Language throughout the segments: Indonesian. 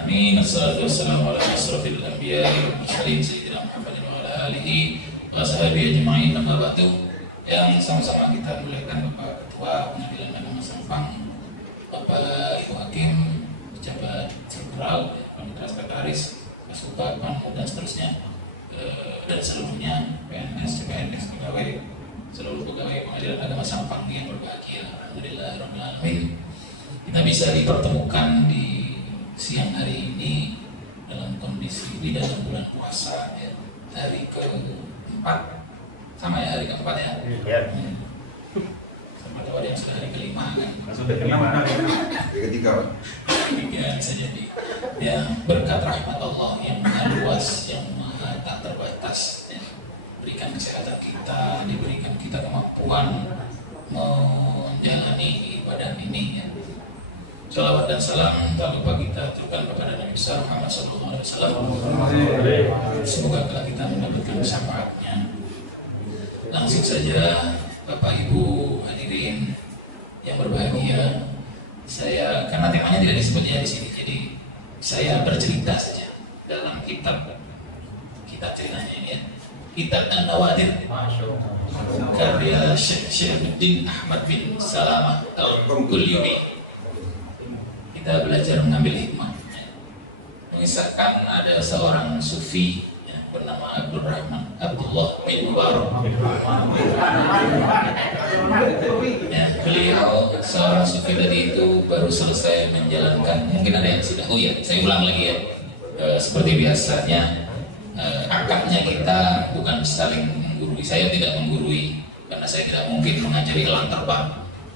alamin. Wassalatu wassalamu ala asrofil anbiya'i wal mursalin sayyidina Muhammadin wa ala alihi wa sahbihi ajma'in. Amma ba'du. Yang sama-sama kita muliakan Bapak Ketua Pengadilan Agama Sampang, Bapak Ibu Hakim, Pejabat Sentral, Panitra Sekretaris, Kasubag, Panmud dan seterusnya, dan seluruhnya PNS, CPNS, pegawai, seluruh pegawai Pengadilan Agama Sampang yang berbahagia. Alhamdulillahirabbil alamin. Kita bisa dipertemukan di siang hari ini dalam kondisi di dalam bulan puasa ya, hari keempat. Sama ya, hari keempat ya? Iya. Sama ada yang sudah hari kelima kan? Sudah kelima, hari ketiga Pak? Ketiga bisa jadi. Ya, berkat rahmat Allah yang maha luas, yang maha tak terbatas ya. Berikan kesehatan kita, diberikan kita kemampuan menjalani ibadah ini ya. Salawat dan salam tak lupa kita aturkan kepada Nabi besar Muhammad SAW. Semoga kelak kita mendapatkan syafaatnya. Langsung saja Bapak Ibu hadirin yang berbahagia, saya karena temanya tidak disebutnya di sini, jadi saya bercerita saja dalam kitab ceritanya ini ya, kitab An-Nawadir karya Syekh Syaifuddin Ahmad bin Salamah Al-Qulyubi. Kita belajar mengambil hikmah. Mengisahkan ada seorang sufi bernama Abdullah bin Mubarak. Ya, beliau seorang sufi tadi itu baru selesai menjalankan, mungkin ada yang sudah, saya ulang lagi ya, seperti biasanya akadnya kita bukan saling menggurui. Saya tidak menggurui karena saya tidak mungkin mengajari elang terbang.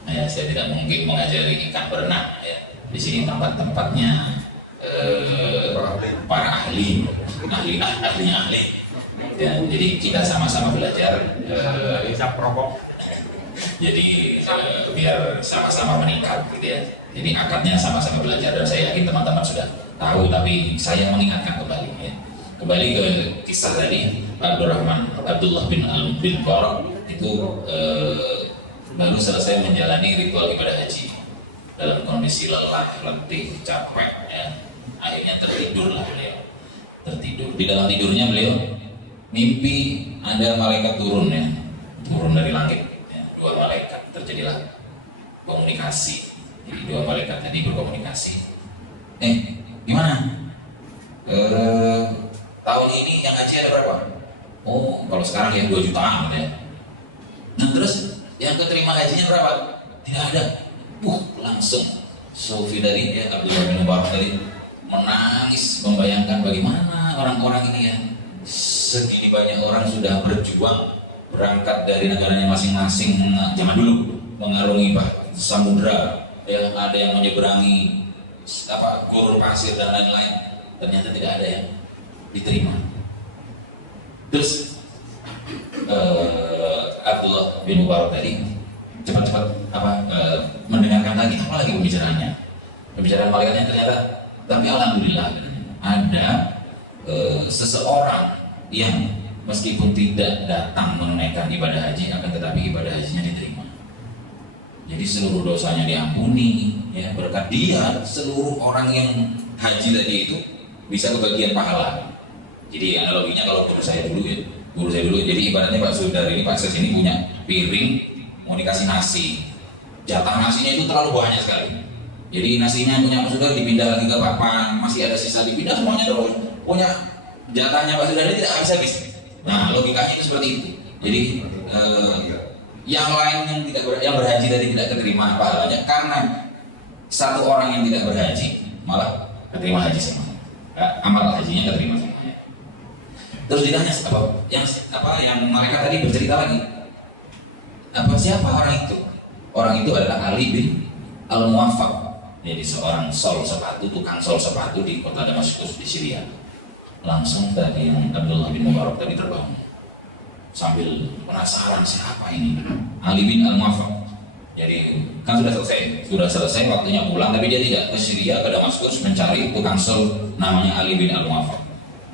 Ya, saya tidak mungkin mengajari ikan berenang ya. Di sini tempat-tempatnya para ahli ya, jadi kita sama-sama belajar jadi biar sama-sama meningkat gitu ya. Jadi akadnya sama-sama belajar dan saya yakin teman-teman sudah tahu, tapi saya mengingatkan kembali ya. Kembali ke kisah tadi Abdullah bin Mubarak itu baru selesai menjalani ritual ibadah haji dalam kondisi lelah, letih, capek ya. Akhirnya tertidurlah beliau. Tertidur. Di dalam tidurnya beliau mimpi ada malaikat turun ya, turun dari langit ya. Dua malaikat, terjadilah komunikasi. Jadi dua malaikat tadi berkomunikasi. Gimana? Tahun ini yang haji ada berapa? Oh, kalau sekarang ya 2 jutaan ya. Nah terus yang keterima hajinya berapa? Tidak ada. Langsung Sofi dari ya, Abdullah bin Mubarak tadi menangis membayangkan bagaimana orang-orang ini ya, segini banyak orang sudah berjuang berangkat dari negaranya masing-masing zaman dulu mengarungi samudra ya, ada yang menyeberangi gurun pasir dan lain-lain, ternyata tidak ada yang diterima. Terus Abdullah bin Mubarak tadi cepat-cepat mendengarkan lagi apa lagi pembicaraan malaikatnya. Ternyata tapi alhamdulillah ada seseorang yang meskipun tidak datang menunaikan ibadah haji, akan tetapi ibadah hajinya diterima. Jadi seluruh dosanya diampuni ya, berkat dia seluruh orang yang haji tadi itu bisa kebagian pahala. Jadi analoginya kalau guru saya dulu, jadi ibaratnya Pak Sudar ini, Pak Ses ini punya piring mau dikasih nasi, jatah nasinya itu terlalu banyak sekali. Jadi nasinya punya Pak Sudar dipindah lagi ke papan, masih ada sisa dipindah semuanya terus. Punya jatahnya Pak Sudar ini tidak habis-habis. Nah logikanya itu seperti itu. Jadi yang lain yang berhaji tadi tidak keterima pahalanya karena satu orang yang tidak berhaji malah keterima haji sama. Amal hajinya keterima semuanya. Terus ditanya yang mereka tadi bercerita lagi. Siapa orang itu? Orang itu adalah Ali bin Al-Muwaffaq. Jadi seorang tukang sol sepatu di kota Damaskus di Syria. Langsung tadi yang Abdullah bin Mubarak tadi terbangun sambil penasaran siapa ini Ali bin Al-Muwaffaq. Jadi kan sudah selesai waktunya pulang, tapi dia tidak ke Syria, ke Damaskus mencari tukang sol namanya Ali bin Al-Muwaffaq.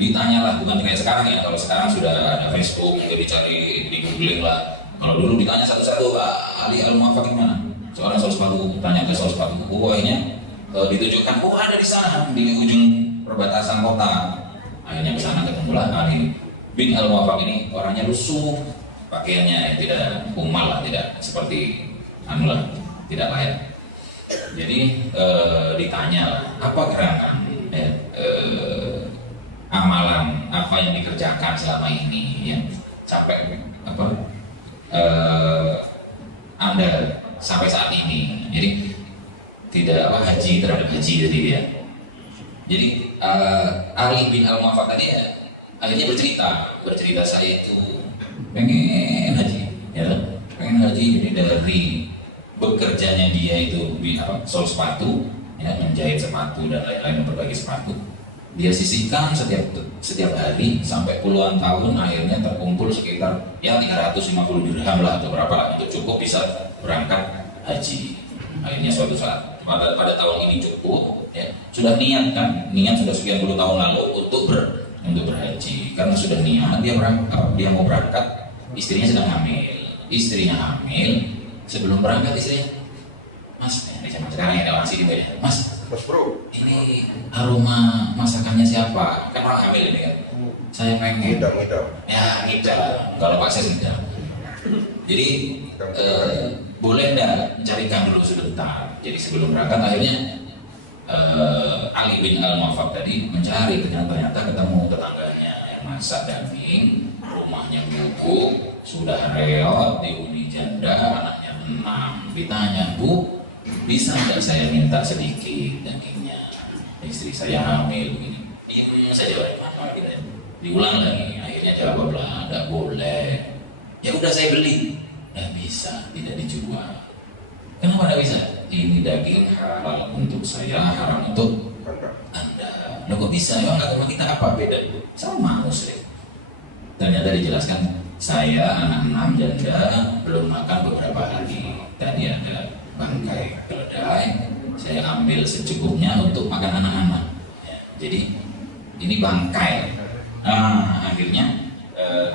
Ditanyalah, bukan kayak sekarang ya, kalau sekarang sudah ada Facebook, jadi dicari di googling lah. Kalau dulu ditanya satu-satu, Ali Al-Muwaffaq gimana? Seorang sol sepatu, tanya ke sol sepatu, akhirnya ditujukan, oh ada di sana di ujung perbatasan kota. Akhirnya ke sana ketemulah Ali bin Al-Muwaffaq ini, orangnya lusuh, pakaiannya tidak kumal lah, tidak seperti anulah, tidak layak. Jadi ditanya lah, apa gerangan amalan apa yang dikerjakan selama ini yang sampai apa Anda sampai saat ini. Jadi tidak haji terhadap haji tadi dia. Jadi Ali bin Al-Muwaffaq tadi ya, akhirnya bercerita saya itu pengen haji, ya pengen haji. Jadi dari bekerjanya dia itu sol sepatu, ya, menjahit sepatu dan lain-lain, memperbaiki sepatu, dia sisihkan setiap hari sampai puluhan tahun, akhirnya terkumpul sekitar ya 350 dirham lah atau berapa lah untuk cukup bisa berangkat haji. Akhirnya suatu saat pada tahun ini cukup, ya, sudah niat sudah sekian puluh tahun lalu untuk berhaji, karena sudah niat dia mau berangkat, istrinya sedang hamil. Sebelum berangkat istrinya, Mas, ini zaman sekarang ya masih dibayar, Mas bro, ini aroma masakannya siapa? Kan orang hamil ini kan. Saya pengen ngidam. Kalau Pak saya ngidam. Jadi boleh nggak carikan dulu sebentar. Jadi sebelum berangkat akhirnya Ali bin Al-Muwaffaq tadi mencari, ternyata ketemu tetangganya yang masak daging, rumahnya bubuk, sudah reot, dihuni janda, anaknya 6. Ditanya, Bu, bisa nggak saya minta sedikit dagingnya? Istri saya hamil begini. Diam saja bagaimana gitu ya. Diulang lagi, akhirnya jawablah, nggak boleh. Ya udah saya beli. Nggak bisa, tidak dijual. Kenapa nggak bisa? Ini daging halal untuk saya, haram untuk Anda. Loh kok bisa? Ya nggak, kita apa beda? Sama muslim. Ternyata dijelaskan, saya anak 6 janda belum makan beberapa hari. Tadi ada bangkai keledai, saya ambil secukupnya untuk makan anak-anak. Ya, jadi ini bangkai. Akhirnya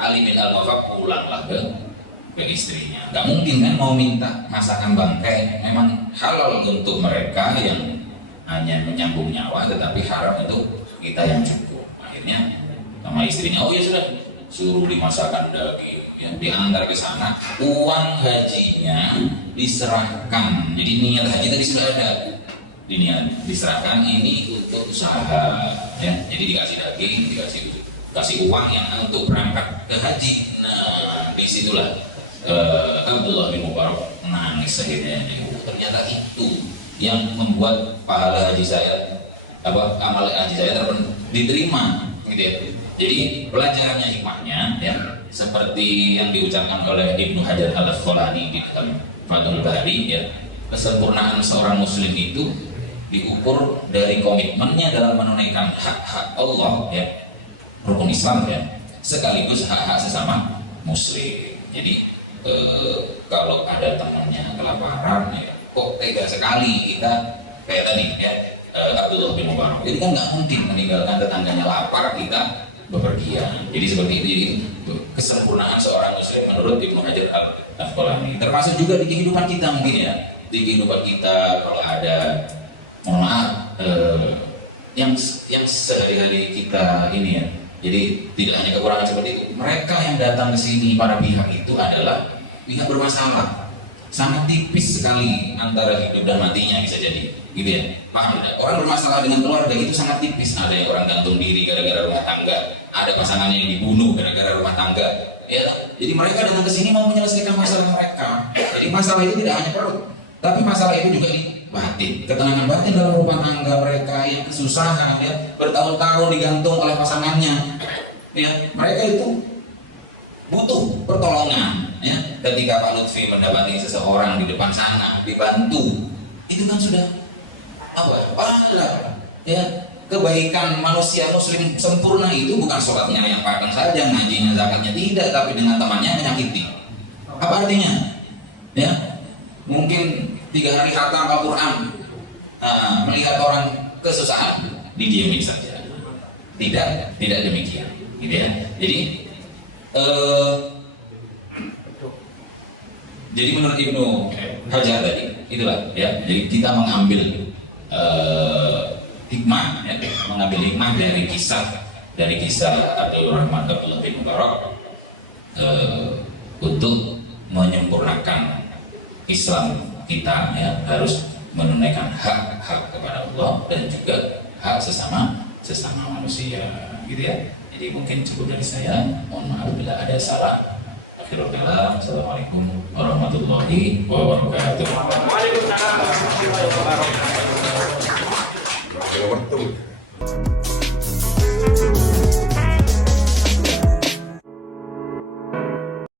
Ali bin Al-Muwaffaq pulanglah ke istrinya. Gak mungkin kan mau minta masakan bangkai. Memang halal untuk mereka yang hanya menyambung nyawa, tetapi haram untuk kita yang cukup. Akhirnya sama istrinya, oh ya sudah, suruh dimasakkan daging, ya, diantar ke sana. Uang hajinya diserahkan. Jadi niat haji tadi sudah ada, diserahkan ini untuk usaha, ya. Jadi dikasih daging, dikasih uang yang untuk berangkat ke haji. Nah, disitulah Abdullah bin Mubarak nangis akhirnya. Ternyata itu yang membuat pahala haji saya, amal haji saya diterima, gitu ya. Jadi pelajarannya, hikmahnya, ya, seperti yang diucapkan oleh Ibnu Hajar Al-Asqalani di dalam Fathul Bari, ya, kesempurnaan seorang muslim itu diukur dari komitmennya dalam menunaikan hak-hak Allah, ya, rukun Islam, ya, sekaligus hak-hak sesama muslim. Jadi kalau ada temannya kelaparan, ya, kok tega sekali kita kayak tadi, ya, Abdullah bin Mubarak. Jadi kan nggak mungkin meninggalkan tetangganya lapar, kita bepergian. Jadi seperti itu. Jadi kesempurnaan seorang muslim menurut Ibnu Hajar Al-Asqalani, termasuk juga di kehidupan kita mungkin, ya. Di kehidupan kita kalau ada, mohon maaf, yang sehari-hari kita ini, ya. Jadi tidak hanya kekurangan seperti itu. Mereka yang datang ke sini, para pihak itu adalah pihak bermasalah. Sangat tipis sekali antara hidup dan matinya, bisa jadi, gitu ya. Paham tidak? Orang bermasalah dengan keluarga itu sangat tipis. Ada yang orang gantung diri gara-gara rumah tangga, ada pasangannya yang dibunuh gara-gara rumah tangga, ya. Jadi mereka datang ke sini mau menyelesaikan masalah mereka. Jadi masalah itu tidak hanya perut, tapi masalah itu juga di batin, ketenangan batin dalam rumah tangga mereka yang kesusahan, ya, bertahun-tahun digantung oleh pasangannya, ya. Mereka itu butuh pertolongan, ya. Ketika Pak Lutfi mendapati seseorang di depan sana dibantu, itu kan sudah pahala, ya. Kebaikan manusia muslim sempurna itu bukan sholatnya yang padang saja, ngajinya, zakatnya tidak, tapi dengan temannya menyakiti. Apa artinya? Ya, mungkin 3 hari khatam Al-Quran, melihat orang kesusahan didiemin saja. Tidak demikian, gitu ya. Jadi menurut Ibnu Hajar tadi itulah, ya. Jadi kita mengambil hikmah, ya, mengambil hikmah dari kisah Abdul Rahman Abdullah bin Mubarak untuk menyempurnakan Islam kita, ya, harus menunaikan hak-hak kepada Allah dan juga hak sesama manusia, gitu ya. Jadi mungkin cukup dari saya. Mohon maaf bila ada salah. Akhirul kalam. Assalamualaikum warahmatullahi wabarakatuh. Waalaikumsalam warahmatullahi wabarakatuh.